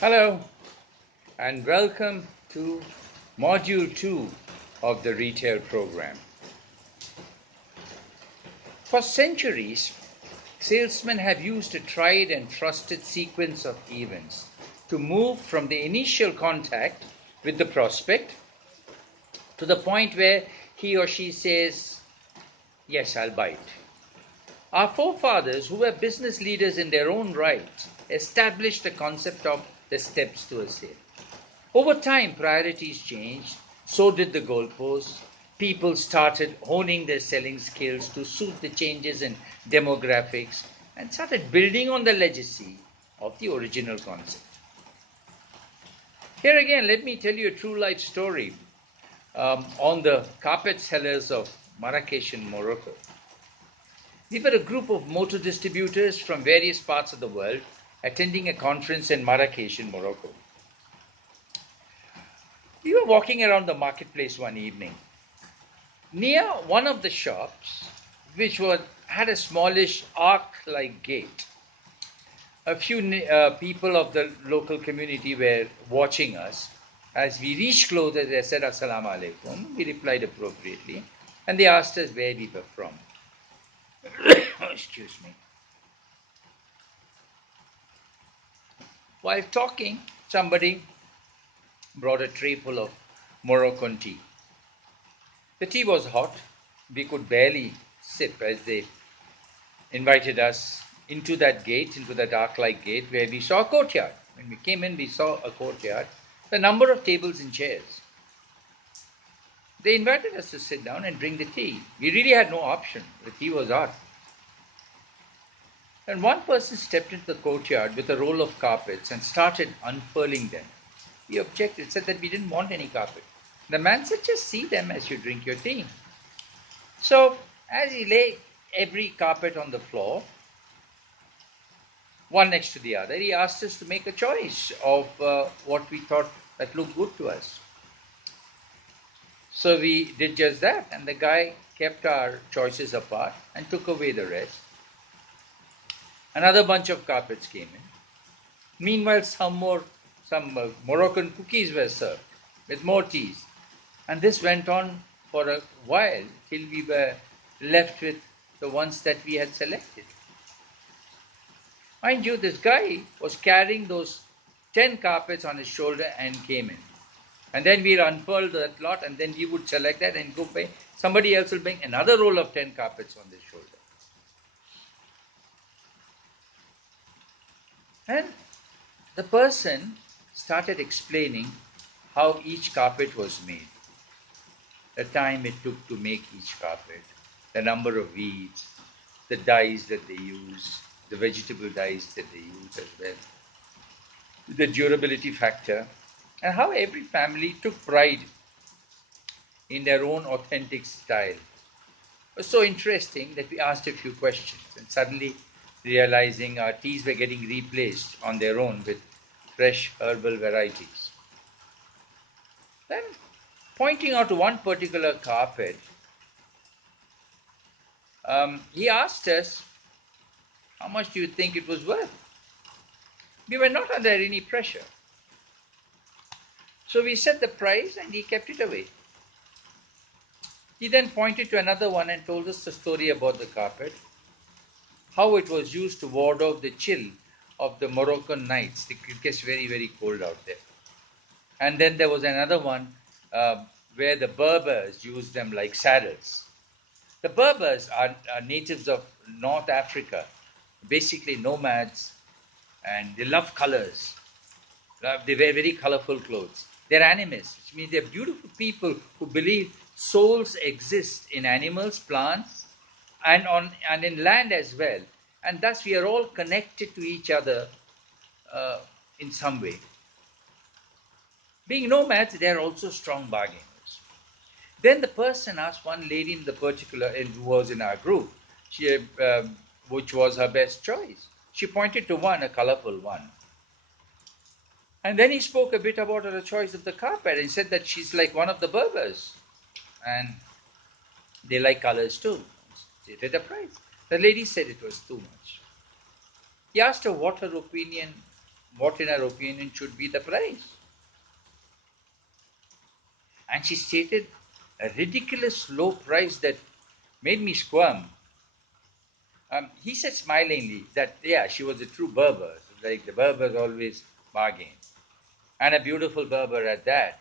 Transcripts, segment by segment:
Hello and welcome to Module 2 of the Retail Program. For centuries, salesmen have used a tried and trusted sequence of events to move from the initial contact with the prospect to the point where he or she says, "Yes, I'll buy it." Our forefathers, who were business leaders in their own right, established the concept of the steps to a sale. Over time, priorities changed, so did the goalposts. People started honing their selling skills to suit the changes in demographics and started building on the legacy of the original concept. Here again, let me tell you a true life story on the carpet sellers of Marrakesh in Morocco. We were a group of motor distributors from various parts of the world attending a conference in Marrakesh in Morocco. We were walking around the marketplace one evening. Near one of the shops, which had a smallish arc-like gate, a few people of the local community were watching us. As we reached closer, they said, "Assalamu alaikum." We replied appropriately, and they asked us where we were from. Excuse me. While talking, somebody brought a tray full of Moroccan tea. The tea was hot. We could barely sip as they invited us into that gate, into that arc-like gate, where we saw a courtyard. When we came in, we saw a courtyard, the number of tables and chairs. They invited us to sit down and drink the tea. We really had no option. The tea was hot. And one person stepped into the courtyard with a roll of carpets and started unfurling them. We objected, said that we didn't want any carpet. The man said, "Just see them as you drink your tea." So, as he lay every carpet on the floor, one next to the other, he asked us to make a choice of what we thought that looked good to us. So we did just that, and the guy kept our choices apart and took away the rest. Another bunch of carpets came in. Meanwhile, some Moroccan cookies were served with more teas, and this went on for a while till we were left with the ones that we had selected. Mind you, this guy was carrying those 10 carpets on his shoulder and came in. And then we'll unfurl that lot, and then we would select that and go pay. Somebody else will bring another roll of 10 carpets on their shoulder. And the person started explaining how each carpet was made, the time it took to make each carpet, the number of weeds, the dyes that they use, the vegetable dyes that they use as well, the durability factor, and how every family took pride in their own authentic style. It was so interesting that we asked a few questions, and suddenly realizing our teas were getting replaced on their own with fresh herbal varieties. Then, pointing out one particular carpet, he asked us, "How much do you think it was worth?" We were not under any pressure. So we set the price and he kept it away. He then pointed to another one and told us the story about the carpet, how it was used to ward off the chill of the Moroccan nights. It gets very, very cold out there. And then there was another one where the Berbers used them like saddles. The Berbers are natives of North Africa, basically nomads, and they love colors. They wear very colorful clothes. They're animists, which means they're beautiful people who believe souls exist in animals, plants, and in land as well. And thus we are all connected to each other uh, in some way. Being nomads, they are also strong bargainers. Then the person asked one lady in the particular who was in our group, which was her best choice. She pointed to one, a colorful one. And then he spoke a bit about her choice of the carpet. He said that she's like one of the Berbers. And they like colors too. Stated the price. The lady said it was too much. He asked her what her opinion what, in her opinion, should be the price. And she stated a ridiculous low price that made me squirm. He said smilingly that, yeah, she was a true Berber, like the Berbers always bargain. And a beautiful Berber at that.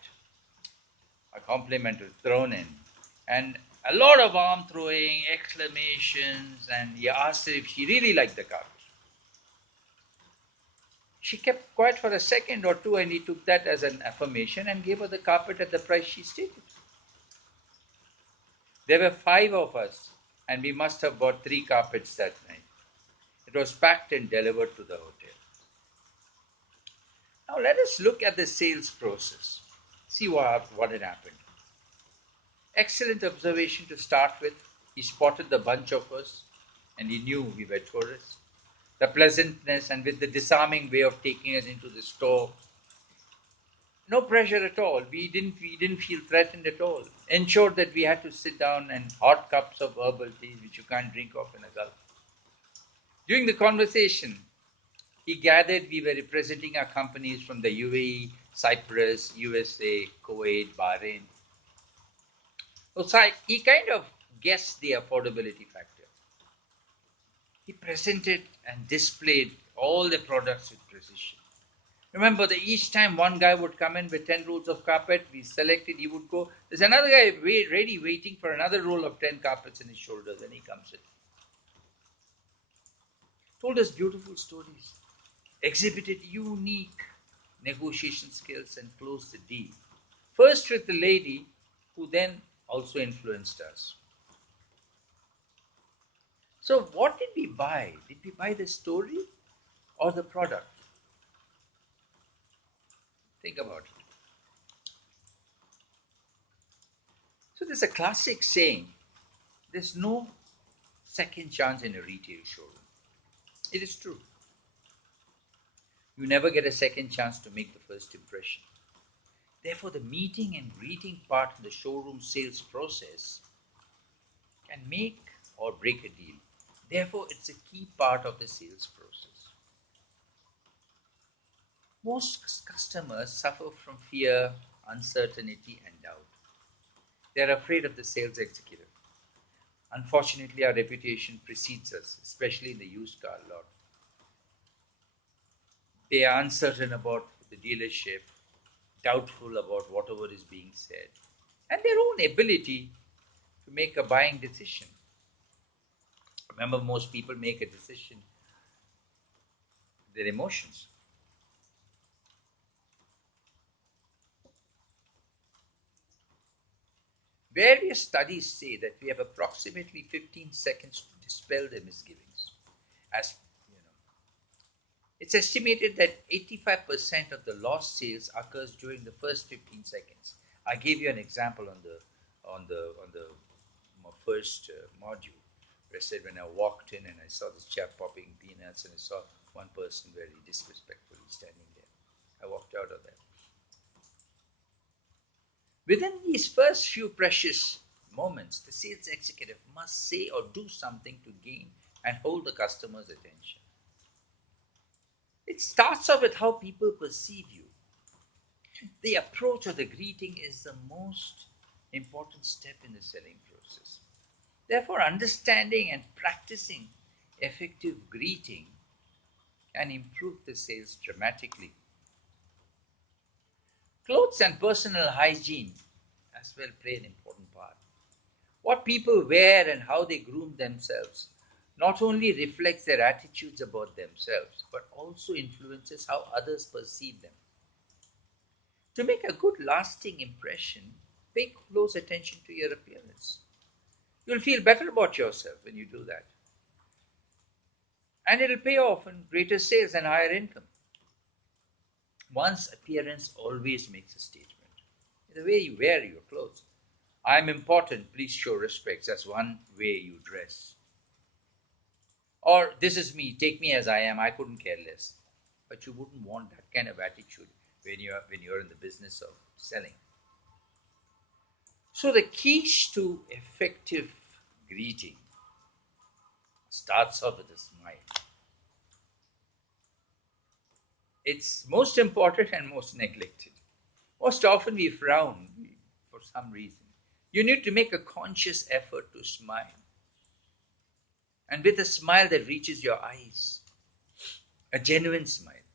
A compliment was thrown in. And a lot of arm throwing, exclamations, and he asked her if she really liked the carpet. She kept quiet for a second or two, and he took that as an affirmation and gave her the carpet at the price she stated. There were five of us, and we must have bought three carpets that night. It was packed and delivered to the hotel. Now let us look at the sales process. See what had happened. Excellent observation to start with. He spotted the bunch of us and he knew we were tourists. The pleasantness and with the disarming way of taking us into the store. No pressure at all. We didn't feel threatened at all. Ensured that we had to sit down and hot cups of herbal tea which you can't drink off in a gulp. During the conversation, he gathered we were representing our companies from the UAE, Cyprus, USA, Kuwait, Bahrain. So he kind of guessed the affordability factor. He presented and displayed all the products with precision. Remember that each time one guy would come in with 10 rolls of carpet, we selected, he would go. There's another guy ready waiting for another roll of 10 carpets in his shoulders, and he comes in. Told us beautiful stories, exhibited unique negotiation skills, and closed the deal. First with the lady, who then also influenced us. So, what did we buy? Did we buy the story or the product? Think about it. So, there's a classic saying, there's no second chance in a retail showroom. It is true. You never get a second chance to make the first impression. Therefore, the meeting and greeting part of the showroom sales process can make or break a deal. Therefore, it's a key part of the sales process. Most customers suffer from fear, uncertainty, and doubt. They are afraid of the sales executive. Unfortunately, our reputation precedes us, especially in the used car lot. They are uncertain about the dealership, doubtful about whatever is being said, and their own ability to make a buying decision. Remember, most people make a decision with their emotions. Various studies say that we have approximately 15 seconds to dispel their misgivings. As you know, it's estimated that 85% of the lost sales occurs during the first 15 seconds. I gave you an example on the first module where I said when I walked in and I saw this chap popping peanuts and I saw one person very disrespectfully standing there. I walked out of there. Within these first few precious moments, the sales executive must say or do something to gain and hold the customer's attention. It starts off with how people perceive you. The approach or the greeting is the most important step in the selling process. Therefore, understanding and practicing effective greeting can improve the sales dramatically. Clothes and personal hygiene as well play an important part. What people wear and how they groom themselves not only reflects their attitudes about themselves but also influences how others perceive them. To make a good lasting impression, pay close attention to your appearance. You'll feel better about yourself when you do that. And it'll pay off in greater sales and higher income. One's appearance always makes a statement. The way you wear your clothes. I'm important, please show respect. That's one way you dress. Or this is me, take me as I am, I couldn't care less. But you wouldn't want that kind of attitude when you're in the business of selling. So the keys to effective greeting starts off with a smile. It's most important and most neglected. Most often we frown for some reason. You need to make a conscious effort to smile, and with a smile that reaches your eyes, a genuine smile.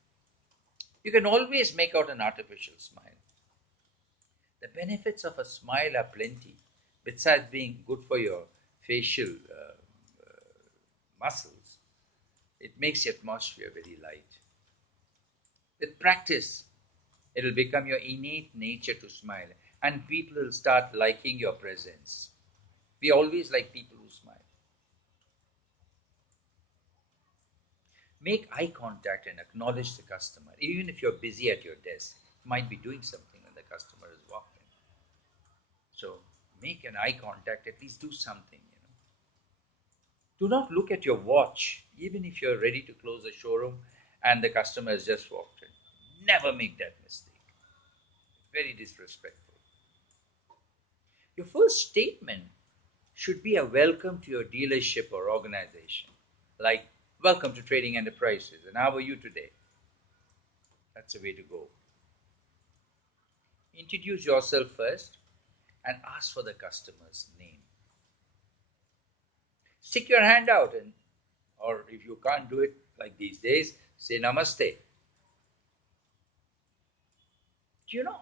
You can always make out an artificial smile. The benefits of a smile are plenty, besides being good for your facial muscles. It makes the atmosphere very light. With practice, it will become your innate nature to smile, and people will start liking your presence. We always like people who smile. Make eye contact and acknowledge the customer. Even if you're busy at your desk, you might be doing something when the customer is walking. So make an eye contact, at least do something. Do not look at your watch, even if you're ready to close a showroom and the customer has just walked in. Never make that mistake. Very disrespectful. Your first statement should be a welcome to your dealership or organization. Like, welcome to Trading Enterprises, and how are you today? That's the way to go. Introduce yourself first and ask for the customer's name. Stick your hand out, and or if you can't do it like these days, say namaste. You know,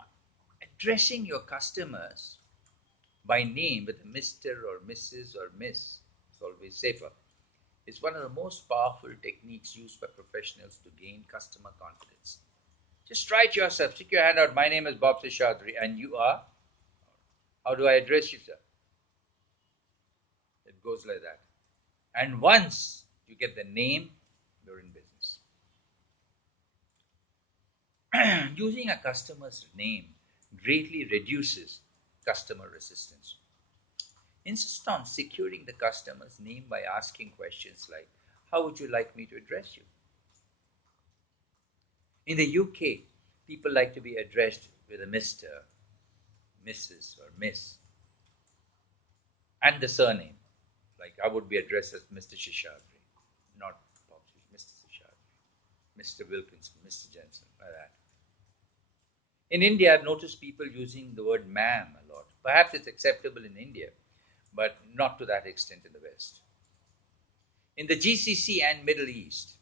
addressing your customers by name with a Mr. or Mrs. or Miss is always safer. It's one of the most powerful techniques used by professionals to gain customer confidence. Just try it yourself. Stick your hand out. My name is Bob Seshadri, and you are? How do I address you, sir? It goes like that. And once you get the name, you're in business. Using a customer's name greatly reduces customer resistance. Insist on securing the customer's name by asking questions like, how would you like me to address you? In the UK, people like to be addressed with a Mr., Mrs., or Miss, and the surname. Like I would be addressed as Mr. Shishadri, not Mr. Shishadri, Mr. Wilkinson, Mr. Jensen, like that. In India, I've noticed people using the word ma'am a lot. Perhaps it's acceptable in India, but not to that extent in the West. In the GCC and Middle East,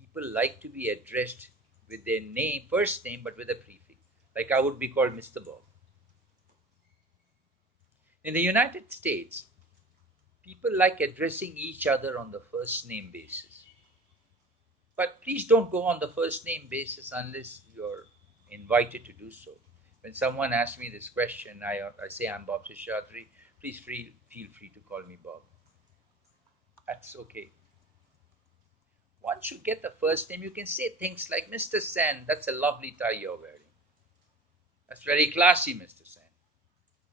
people like to be addressed with their name, first name, but with a prefix. Like I would be called Mr. Bob. In the United States, people like addressing each other on the first name basis. But please don't go on the first name basis unless you're invited to do so. When someone asks me this question, I say I'm Bob Seshadri. Please feel free to call me Bob. That's okay. Once you get the first name, you can say things like, Mr. Sen, that's a lovely tie you're wearing. That's very classy, Mr. Sen.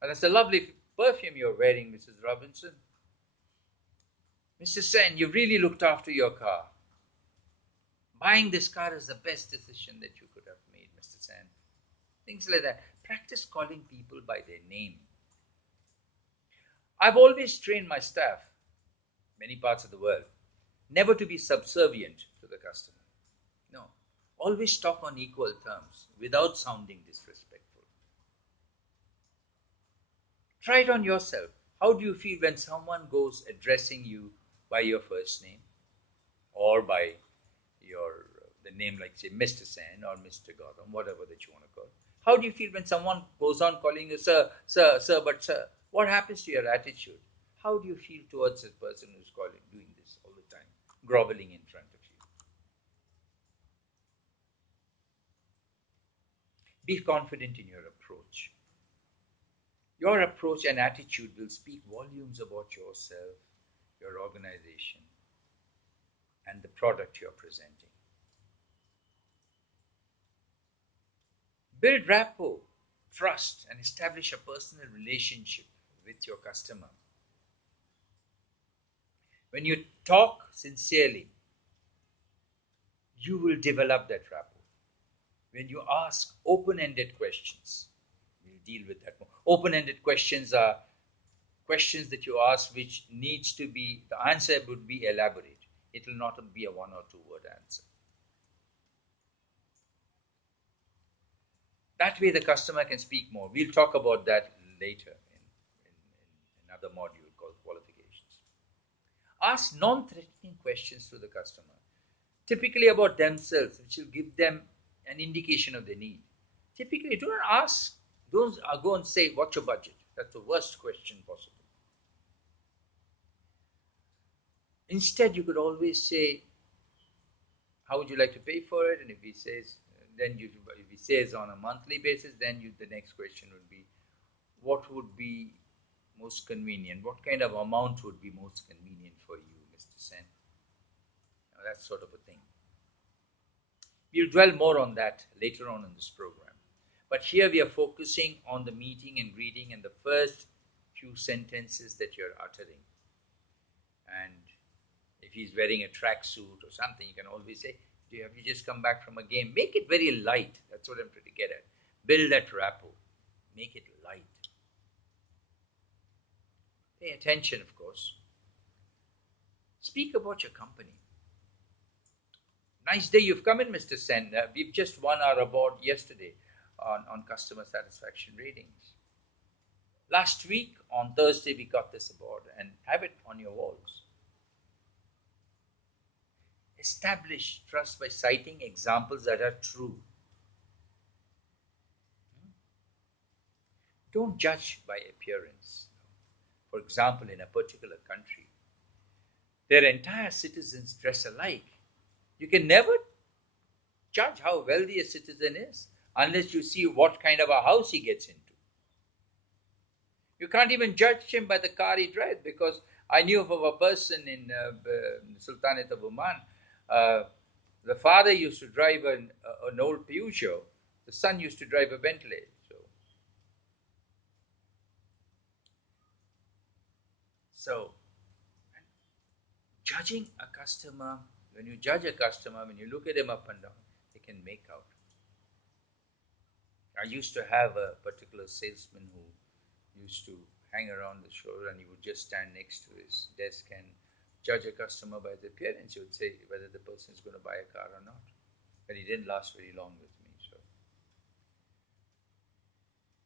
And that's a lovely perfume you're wearing, Mrs. Robinson. Mr. Sen, you've really looked after your car. Buying this car is the best decision that you could have made, Mr. Sen. Things like that. Practice calling people by their name. I've always trained my staff, many parts of the world, never to be subservient to the customer. No. Always talk on equal terms without sounding disrespectful. Try it on yourself. How do you feel when someone goes addressing you by your first name or by your the name like say Mr. Sen or Mr. Gautam, whatever that you want to call? How do you feel when someone goes on calling you sir, sir, sir, but sir? What happens to your attitude? How do you feel towards a person who's calling, doing this all the time, groveling in front of you? Be confident in your approach. Your approach and attitude will speak volumes about yourself, your organization, and the product you're presenting. Build rapport, trust, and establish a personal relationship with your customer. When you talk sincerely, you will develop that rapport. When you ask open ended questions, we'll deal with that more. Open ended questions are questions that you ask which needs to be, the answer would be elaborate. It will not be a one or two word answer. That way, the customer can speak more. We'll talk about that later in another module called qualifications. Ask non threatening questions to the customer, typically about themselves, which will give them an indication of their need. Typically, do not ask, don't go and say, "What's your budget?" That's the worst question possible. Instead, you could always say, "How would you like to pay for it?" And if he says, if he says on a monthly basis, then the next question would be, "What would be most convenient? What kind of amount would be most convenient for you, Mr. Sen?" Now, that sort of a thing. We'll dwell more on that later on in this program. But here we are focusing on the meeting and greeting and the first few sentences that you're uttering. And if he's wearing a tracksuit or something, you can always say, "Have you just come back from a game?" Make it very light. That's what I'm trying to get at. Build that rapport. Make it light. Pay attention, of course. Speak about your company. Nice day you've come in, Mr. Sen. We've just won our award yesterday on customer satisfaction ratings. Last week on Thursday, we got this award, and have it on your walls. Establish trust by citing examples that are true. Don't judge by appearance. For example, in a particular country, their entire citizens dress alike. You can never judge how wealthy a citizen is unless you see what kind of a house he gets into. You can't even judge him by the car he drives, because I knew of a person in Sultanate of Oman. Uh, the father used to drive an old Peugeot. The son used to drive a Bentley. So judging a customer, when you judge a customer, when you look at him up and down, they can make out. I used to have a particular salesman who used to hang around the show, and he would just stand next to his desk and judge a customer by the appearance. He would say whether the person is going to buy a car or not. But he didn't last very long with me.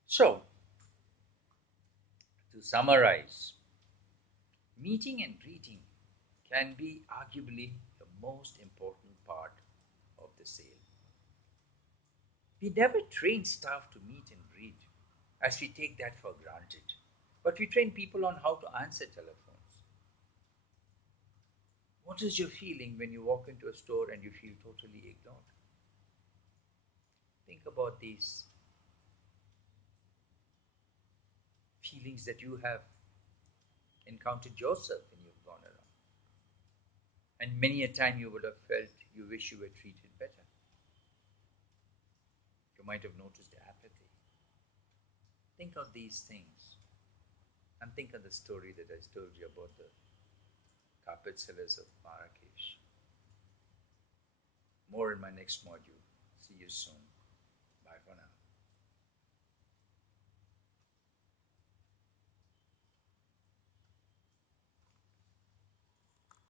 So to summarize, meeting and greeting can be arguably the most important part of the sale. We never train staff to meet and greet, as we take that for granted. But we train people on how to answer telephones. What is your feeling when you walk into a store and you feel totally ignored? Think about these feelings that you have encountered yourself when you've gone around. And many a time you would have felt you wish you were treated better. You might have noticed apathy. Think of these things and think of the story that I told you about the carpet sellers of Marrakesh. More in my next module. See you soon. Bye for now.